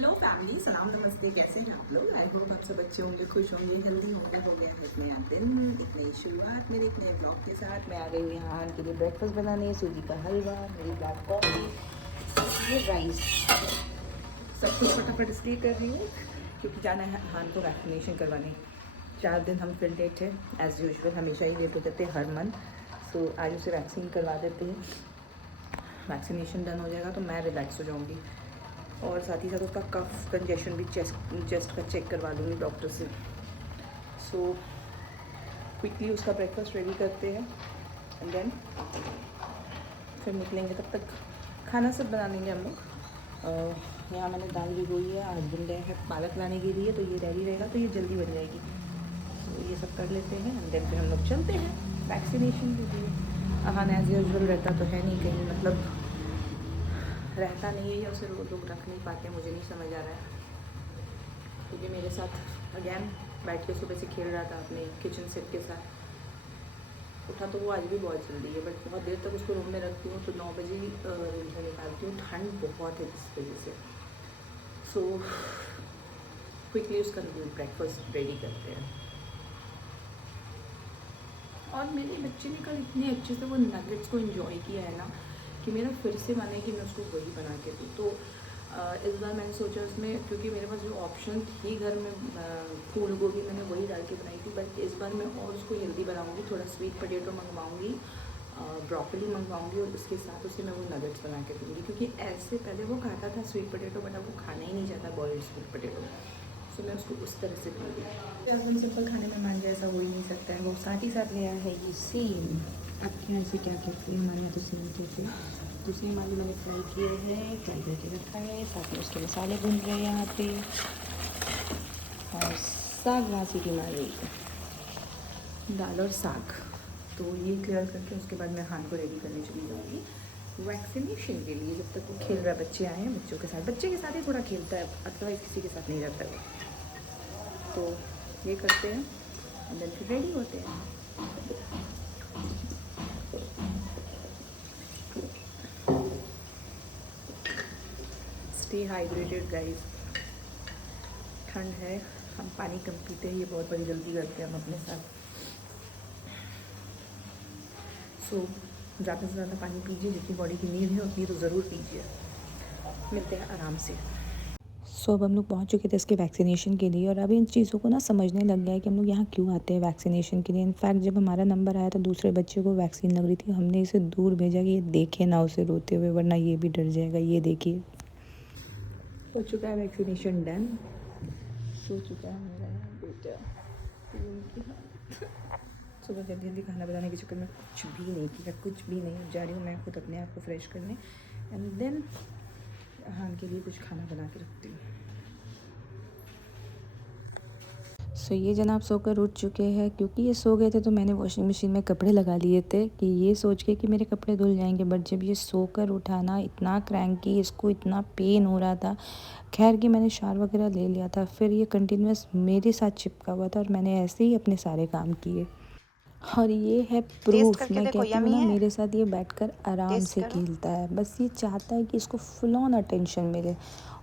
Hello family, सलाम नमस्ते। कैसे हैं आप लोग? आई होप आप सब अच्छे होंगे, खुश होंगे, हेल्दी होंगे। हो गया है एक नया दिन, एक नई शुरुआत मेरे एक नए ब्लॉग के साथ। मैं आ गई हूँ यहाँ के लिए ब्रेकफास्ट बनाने। सूजी का हलवा, मेरी ब्लैक कॉफ़ी, ये राइस, सब कुछ फटाफट इसलिए कर रही हूँ क्योंकि जाना है हान को वैक्सीनेशन करवाने। 4 दिन हम फिर लेट थे, एज़ यूजुअल हमेशा ही लेट हो जाते हैं हर मंथ। सो आज उसे वैक्सीन करवा देते हैं। वैक्सीनेशन डन हो जाएगा तो मैं रिलैक्स हो जाऊँगी, और साथ ही साथ उसका कफ कंजेशन भी चेस्ट का चेक करवा लूँगी डॉक्टर से। सो क्विकली उसका ब्रेकफास्ट रेडी करते हैं एंड देन फिर निकलेंगे। तब तक खाना सब बना लेंगे हम लोग। यहाँ मैंने दाल भिगोई है, हस्बैंड गए हैं पालक लाने के लिए, तो ये रेडी रहेगा तो ये जल्दी बन जाएगी। तो ये सब कर लेते हैं एंड देन फिर हम लोग चलते हैं वैक्सीनेशन के लिए। हाँ, एज़ यूजुअल रहता तो है नहीं, कहीं मतलब रहता नहीं है या उसे लोग रख नहीं पाते, मुझे नहीं समझ आ रहा है। क्योंकि मेरे साथ अगैन बैठ के सुबह से खेल रहा था अपने किचन सेट के साथ। उठा तो वो आज भी बहुत जल्दी है, बट बहुत देर तक उसको रूम में रखती हूँ तो 9 बजे रूम से निकालती हूँ। ठंड बहुत है इस वजह से। सो क्विकली उसका ब्रेकफास्ट रेडी करते हैं। और मेरे बच्चे ने कल इतने अच्छे से वो नगेट्स को एंजॉय किया है ना कि मेरा फिर से मन है कि मैं उसको वही बना के दूँ। तो इस बार मैंने सोचा उसमें, क्योंकि मेरे पास जो ऑप्शन थी घर में, फूल गोभी मैंने वही डाल के बनाई थी, बट इस बार मैं और उसको हेल्दी बनाऊँगी। थोड़ा स्वीट पोटैटो मंगवाऊँगी, ब्रोकली मंगवाऊँगी और उसके साथ उसे मैं वो नगेट्स बना के दूँगी। क्योंकि ऐसे पहले वो खाता था स्वीट पोटैटो, बट अब वो खाना ही नहीं चाहता बॉइल्ड स्वीट पोटैटो। तो मैं उसको उस तरह से दूँगी। एकदम सिंपल खाने में मान जाए ऐसा हो ही नहीं सकता है। वो साथ ही साथ ले आया है ये सेम, आपके यहाँ से क्या कहते हैं, हमारे यहाँ तो सेम कहते हैं। तो सेम आलू मैंने फ्राई किए हैं, फ्राई करके रखा है, साथ में उसके मसाले भून रहे हैं यहाँ पे। और साग वहाँ सीटी मार रही है, दाल और साग। तो ये क्लियर करके उसके बाद मैं हान को रेडी करने चली जाऊँगी वैक्सीनेशन के लिए। जब तक वो खेल रहा है, बच्चे आए हैं, बच्चों के साथ, बच्चे के साथ ही थोड़ा खेलता है, अदरवाइज़ किसी के साथ नहीं रहता है। तो ये करते हैं एंड देन फिर रेडी होते हैं। स्टे हाइड्रेटेड गाइस, ठंड है, हम पानी कम पीते हैं, ये बहुत बड़ी गलती करते हैं हम अपने साथ। सो ज़्यादा से ज़्यादा पानी पीजिए, जितनी बॉडी की नीड है उतनी तो ज़रूर पीजिए। मिलते हैं आराम से। सो अब हम लोग पहुँच चुके थे इसके वैक्सीनेशन के लिए, और अभी इन चीज़ों को ना समझने लग गया है कि हम लोग यहाँ क्यों आते हैं वैक्सीनेशन के लिए। इनफैक्ट जब हमारा नंबर आया तो दूसरे बच्चे को वैक्सीन लग रही थी, हमने इसे दूर भेजा कि ये देखे ना उसे रोते हुए, वरना ये भी डर जाएगा। ये देखिए, हो चुका है वैक्सीनेशन डन। सो चुका है मेरा बेटा। सुबह जल्दी जल्दी खाना बनाने के चक्कर में कुछ भी नहीं किया, कुछ भी नहीं। जा रही हूँ मैं खुद अपने आप को फ्रेश करने एंड देन हान के लिए कुछ खाना बना के रखती हूँ। सो ये जनाब सोकर उठ चुके हैं। क्योंकि ये सो गए थे तो मैंने वॉशिंग मशीन में कपड़े लगा लिए थे कि ये सोच के कि मेरे कपड़े धुल जाएंगे, बट जब ये सोकर उठा ना, इतना क्रैंकी, इसको इतना पेन हो रहा था। खैर कि मैंने शावर वगैरह ले लिया था, फिर ये कंटिन्यूस मेरे साथ चिपका हुआ था और मैंने ऐसे ही अपने सारे काम किए। और ये है टेस्ट प्रूफ, करके मैं देखो, कहती हूँ यमी ना, है। मेरे साथ ये बैठकर आराम टेस्ट से करो। खेलता है। बस ये चाहता है कि इसको फुल ऑन अटेंशन मिले,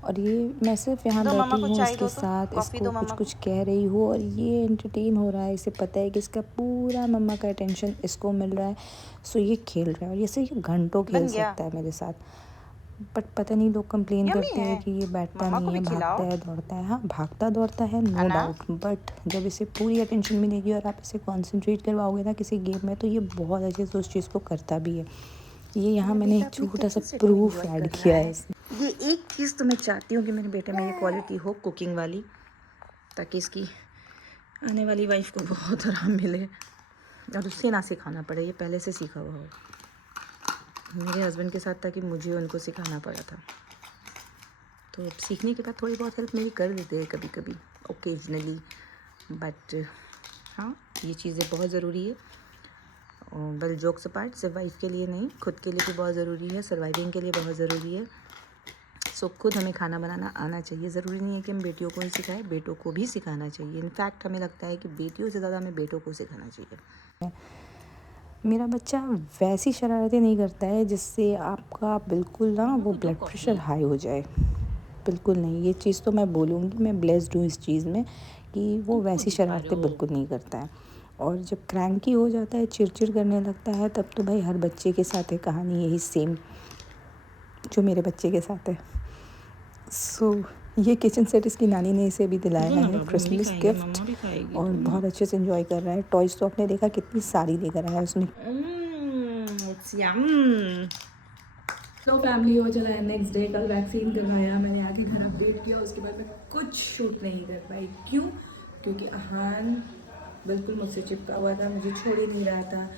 और ये मैं सिर्फ यहाँ दो मम्मा बैठी को हूँ चाय इसके दो, तो साथ, कॉफ़ी इसको दो कुछ मम्मा को। कुछ कह रही हूँ और ये एंटरटेन हो रहा है। इसे पता है कि इसका पूरा मम्मा का अटेंशन इसको मिल रहा है। सो ये खेल रहा है, और ये घंटों खेल बन गया। सकता है मेरे साथ। बट पता नहीं, लोग कंप्लेन यमी करते हैं है। कि ये बैठता मम्मा नहीं को है, भी भागता खिलाओ। है, दौड़ता है। हाँ, भागता दौड़ता है, नो अना। डाउट, बट जब इसे पूरी अटेंशन मिलेगी और आप इसे कॉन्सेंट्रेट करवाओगे ना किसी गेम में, तो ये बहुत अच्छे से उस चीज़ को करता भी है। ये यहाँ मेरा मैंने बेटा एक अपनी छोटा सा कुकिंग से तो प्रूफ एंजॉय ऐड कर रहा किया है है। इसमें। ये एक चीज़ तो मैं चाहती हूँ कि मेरे बेटे में ये क्वालिटी हो, कुकिंग वाली, ताकि इसकी आने वाली वाइफ को बहुत आराम मिले और उससे ना सिखाना पड़े, ये पहले से सीखा हुआ हो। मेरे हस्बैंड के साथ था कि मुझे उनको सिखाना पड़ा था, तो अब सीखने के बाद थोड़ी बहुत हेल्प मेरी कर देते हैं कभी कभी, ओकेजनली। बट हाँ, ये चीज़ें बहुत ज़रूरी है। वेल, जोक्स अपार्ट, सिर्फ वाइफ के लिए नहीं, खुद के लिए भी बहुत ज़रूरी है, सर्वाइविंग के लिए बहुत ज़रूरी है। सो खुद हमें खाना बनाना आना चाहिए। ज़रूरी नहीं है कि हम बेटियों को ही सिखाएं, बेटों को भी सिखाना चाहिए। इनफैक्ट हमें लगता है कि बेटियों से ज़्यादा हमें बेटों को सिखाना चाहिए। मेरा बच्चा वैसी शरारतें नहीं करता है जिससे आपका बिल्कुल ना वो ब्लड प्रेशर हाई हो जाए। बिल्कुल नहीं। ये चीज़ तो मैं बोलूँगी, मैं ब्लेस्ड हूँ इस चीज़ में कि वो वैसी शरारतें बिल्कुल नहीं करता है। और जब क्रैंकी हो जाता है, चिड़चिड़ करने लगता है, तब तो भाई हर बच्चे के साथ है कहानी यही सेम जो मेरे बच्चे के साथ है। सो ये किचन सेट इसकी नानी ने इसे अभी दिलाया है क्रिसमस गिफ्ट, और बहुत अच्छे से एंजॉय कर रहा है। टॉयज़ तो आपने देखा कितनी सारी लेकर आया है उसने। तो फैमिली हो चला है नेक्स्ट डे। कल वैक्सीन करवाया मैंने, आके घर अपडेट किया, उसके बाद मैं कुछ शूट नहीं कर पाई। क्यों? क्योंकि अहान बिल्कुल मुझसे चिपका हुआ था, मुझे छोड़ ही नहीं रहा था।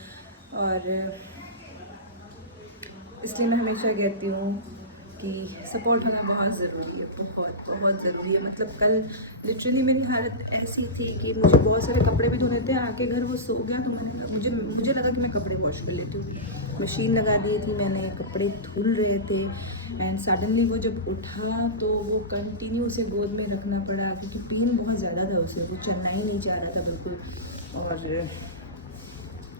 और इसलिए मैं हमेशा कहती हूँ कि सपोर्ट होना बहुत ज़रूरी है, बहुत बहुत ज़रूरी है। मतलब कल लिटरली मेरी हालत ऐसी थी कि मुझे बहुत सारे कपड़े भी धोने थे, आके घर वो सो गया तो मुझे लगा कि मैं कपड़े वॉश कर लेती हूँ। मशीन लगा दी थी मैंने, कपड़े धुल रहे थे, एंड सडनली वो जब उठा तो वो कंटिन्यू उसे गोद में रखना पड़ा, क्योंकि पेन बहुत ज़्यादा था उसे, वो चलना ही नहीं चाह रहा था बिल्कुल। और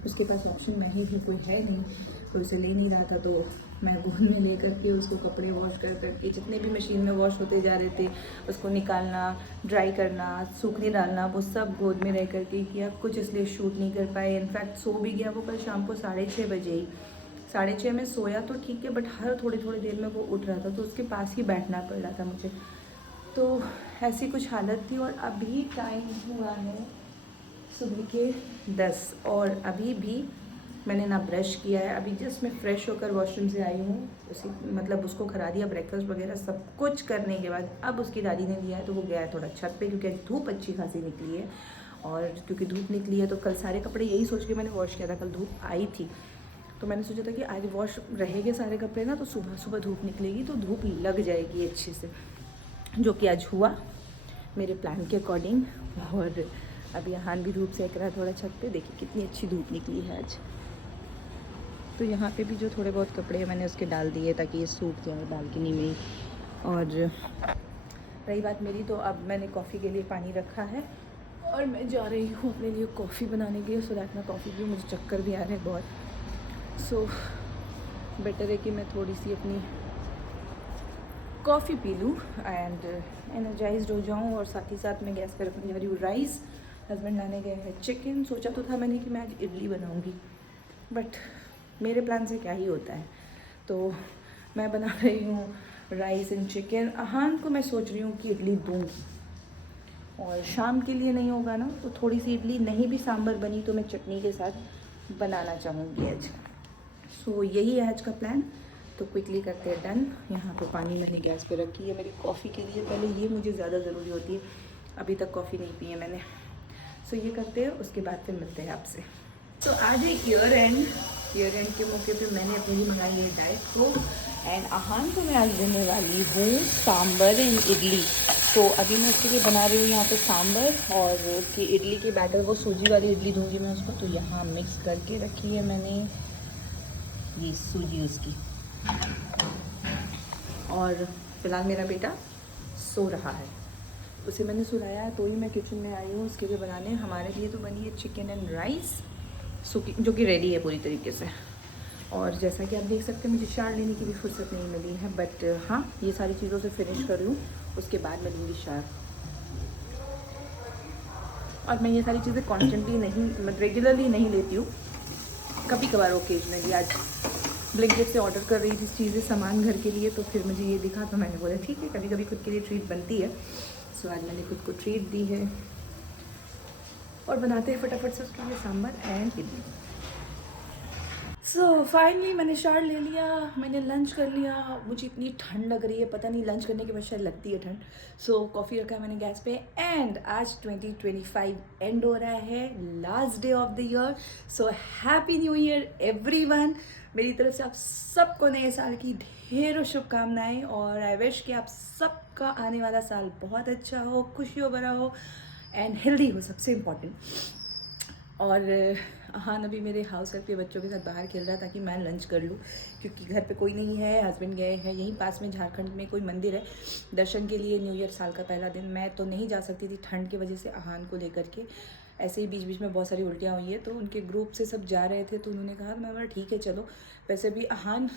उसके पास ऑप्शन मैं ही थी, कोई है नहीं, तो उसे ले नहीं रहा था। तो मैं गोद में ले करके उसको कपड़े वॉश कर करके, जितने भी मशीन में वॉश होते जा रहे थे, उसको निकालना, ड्राई करना, सूखने डालना, वो सब गोद में रह करके किया। कुछ इसलिए शूट नहीं कर पाए। इनफैक्ट सो भी गया वो कल शाम को 6:30 बजे ही। 6:30 में सोया तो ठीक है, बट हर थोड़ी थोड़ी देर में वो उठ रहा था, तो उसके पास ही बैठना पड़ रहा था मुझे। तो ऐसी कुछ हालत थी। और अभी टाइम हुआ है सुबह के 10, और अभी भी मैंने ना ब्रश किया है। अभी जस्ट मैं फ़्रेश होकर वॉशरूम से आई हूँ, उसी मतलब उसको खिला दिया ब्रेकफास्ट वगैरह सब कुछ करने के बाद अब उसकी दादी ने लिया है तो वो गया है थोड़ा छत पे, क्योंकि आज धूप अच्छी खासी निकली है। और क्योंकि धूप निकली है तो कल सारे कपड़े यही सोच के मैंने वॉश किया था, कल धूप आई थी तो मैंने सोचा था कि आज वॉश रहेंगे सारे कपड़े ना, तो सुबह सुबह धूप निकलेगी तो धूप लग जाएगी अच्छे से, जो कि आज हुआ मेरे प्लान के अकॉर्डिंग। और अभी अहान भी धूप सेक रहा है थोड़ा छत पे, देखिए कितनी अच्छी धूप निकली है आज। तो यहाँ पे भी जो थोड़े बहुत कपड़े हैं मैंने उसके डाल दिए ताकि ये सूख जाए बालकनी में। और रही बात मेरी, तो अब मैंने कॉफ़ी के लिए पानी रखा है और मैं जा रही हूँ अपने लिए कॉफ़ी बनाने के लिए, सो दैट मैं कॉफ़ी पीऊँ। मुझे चक्कर भी आ रहे हैं बहुत, सो बेटर है कि मैं थोड़ी सी अपनी कॉफ़ी पी लूँ एंड एनर्जाइज्ड हो जाऊँ। और साथ ही साथ मैं गैस पर रखने जा रही हूँ राइस। हस्बैंड लाने गए हैं चिकन। सोचा तो था मैंने कि मैं आज इडली बनाऊँगी, बट मेरे प्लान से क्या ही होता है, तो मैं बना रही हूँ राइस एंड चिकन। अहान को मैं सोच रही हूँ कि इडली दूँगी, और शाम के लिए नहीं होगा ना तो थोड़ी सी इडली, नहीं भी सांभर बनी तो मैं चटनी के साथ बनाना चाहूँगी आज। सो यही है आज का प्लान। तो क्विकली करते हैं डन। यहाँ पे पानी मैंने गैस पे रखी है मेरी कॉफ़ी के लिए, पहले ये मुझे ज़्यादा ज़रूरी होती है, अभी तक कॉफ़ी नहीं पी है मैंने। सो ये करते हैं, उसके बाद फिर मिलते हैं आपसे। तो आज है ईयर एंड के मौके पे मैंने अपने लिए मंगाई है डाइट कोक, एंड अहान को मैं आज देने वाली हूँ सांभर एंड इडली। तो अभी मैं उसके लिए बना रही हूँ यहाँ पे सांभर, और उसकी इडली की बैटर, वो सूजी वाली इडली दूँगी मैं उसको। तो यहाँ मिक्स करके रखी है मैंने ये सूजी उसकी। और फिलहाल मेरा बेटा सो रहा है, उसे मैंने सुलाया है तो ही मैं किचन में आई हूँ उसके लिए बनाने। हमारे लिए तो बनी है चिकन एंड राइस जो कि रेडी है पूरी तरीके से। और जैसा कि आप देख सकते हैं मुझे शार लेने की भी फुर्सत नहीं मिली है, बट हाँ ये सारी चीज़ों से फिनिश कर लूँ उसके बाद मैं लूँगी शार। और मैं ये सारी चीज़ें कॉन्स्टेंटली नहीं, मतलब रेगुलरली नहीं लेती हूँ, कभी कभार ओकेजनली। आज ब्लिंकिट से ऑर्डर कर रही थी चीज़ें, सामान घर के लिए, तो फिर मुझे ये दिखा तो मैंने बोला ठीक है, कभी कभी खुद के लिए ट्रीट बनती है। सो आज मैंने खुद को ट्रीट दी है और बनाते हैं फटाफट से उसके लिए sambar and idli. So finally मैंने शार ले लिया, मैंने लंच कर लिया। मुझे इतनी ठंड लग रही है, पता नहीं लंच करने के बाद शायद लगती है ठंड। सो कॉफ़ी रखा है मैंने गैस पे, एंड आज 2025 एंड हो रहा है, last day of the year. So happy new year everyone. मेरी तरफ से आप सबको नए साल की ढेरों शुभकामनाएं, और आई विश कि आप सबका आने वाला साल बहुत अच्छा हो, खुशियों भरा हो एंड हेल्दी हो, सबसे इम्पॉर्टेंट। और हाँ अभी मेरे हाउस हेल्प के बच्चों के साथ बाहर खेल रहा था ताकि मैं लंच कर लूँ, क्योंकि घर पे कोई नहीं है, हस्बैंड गए हैं। यहीं पास में झारखंड में कोई मंदिर है दर्शन के लिए, न्यू ईयर साल का पहला दिन। मैं तो नहीं जा सकती थी ठंड की वजह से अहान को लेकर के, ऐसे ही बीच बीच में बहुत सारी उल्टियाँ हुई है, तो उनके ग्रुप से सब जा रहे थे तो उन्होंने कहा मैं बोला ठीक है चलो। वैसे भी अहान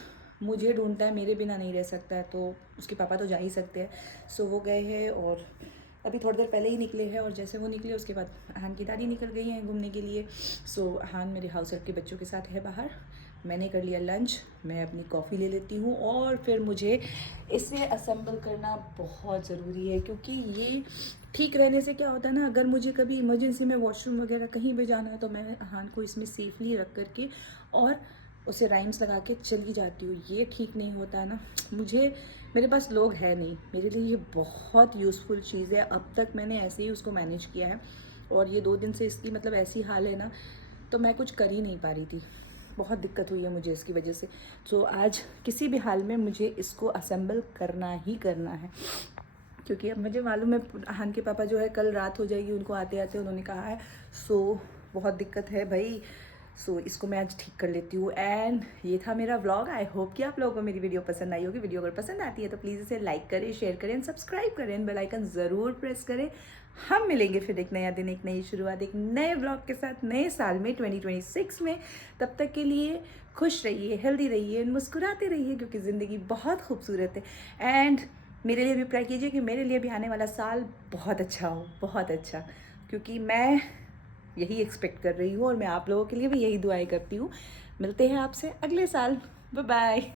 मुझे ढूंढता है, मेरे बिना नहीं रह सकता है, तो उसके पापा तो जा ही सकते हैं। सो वो गए हैं और अभी थोड़ी देर पहले ही निकले हैं, और जैसे वो निकले उसके बाद हान की दादी निकल गई हैं घूमने के लिए। सो हान मेरे हाउस हेल्प के बच्चों के साथ है बाहर। मैंने कर लिया लंच, मैं अपनी कॉफ़ी ले लेती हूँ और फिर मुझे इसे असेंबल करना बहुत ज़रूरी है, क्योंकि ये ठीक रहने से क्या होता है ना, अगर मुझे कभी इमरजेंसी में वॉशरूम वगैरह कहीं भी जाना है तो मैं हान को इसमें सेफली रख करके और उसे राइम्स लगा के चली जाती हूँ। ये ठीक नहीं होता है ना, मेरे पास लोग हैं नहीं, मेरे लिए ये बहुत यूज़फुल चीज़ है। अब तक मैंने ऐसे ही उसको मैनेज किया है, और ये 2 दिन से इसकी मतलब ऐसी हाल है ना, तो मैं कुछ कर ही नहीं पा रही थी, बहुत दिक्कत हुई है मुझे इसकी वजह से। तो आज किसी भी हाल में मुझे इसको असेंबल करना ही करना है, क्योंकि अब मुझे मालूम है हान के पापा जो है कल रात हो जाएगी उनको आते आते, उन्होंने कहा है। सो बहुत दिक्कत है भाई। सो इसको मैं आज ठीक कर लेती हूँ। एंड ये था मेरा व्लॉग। आई होप कि आप लोगों को मेरी वीडियो पसंद आई होगी। वीडियो अगर पसंद आती है तो प्लीज़ इसे लाइक करें, शेयर करें, सब्सक्राइब करें, बेल आइकन ज़रूर प्रेस करें। हम मिलेंगे फिर एक नया दिन, एक नई शुरुआत, एक नए व्लॉग के साथ नए साल में 2026 में। तब तक के लिए खुश रहिए, हेल्दी रहिए, मुस्कुराते रहिए, क्योंकि ज़िंदगी बहुत खूबसूरत है। एंड मेरे लिए भी प्रे कीजिए कि मेरे लिए भी आने वाला साल बहुत अच्छा हो, बहुत अच्छा, क्योंकि मैं यही एक्सपेक्ट कर रही हूँ और मैं आप लोगों के लिए भी यही दुआएं करती हूँ। मिलते हैं आपसे अगले साल। Bye bye.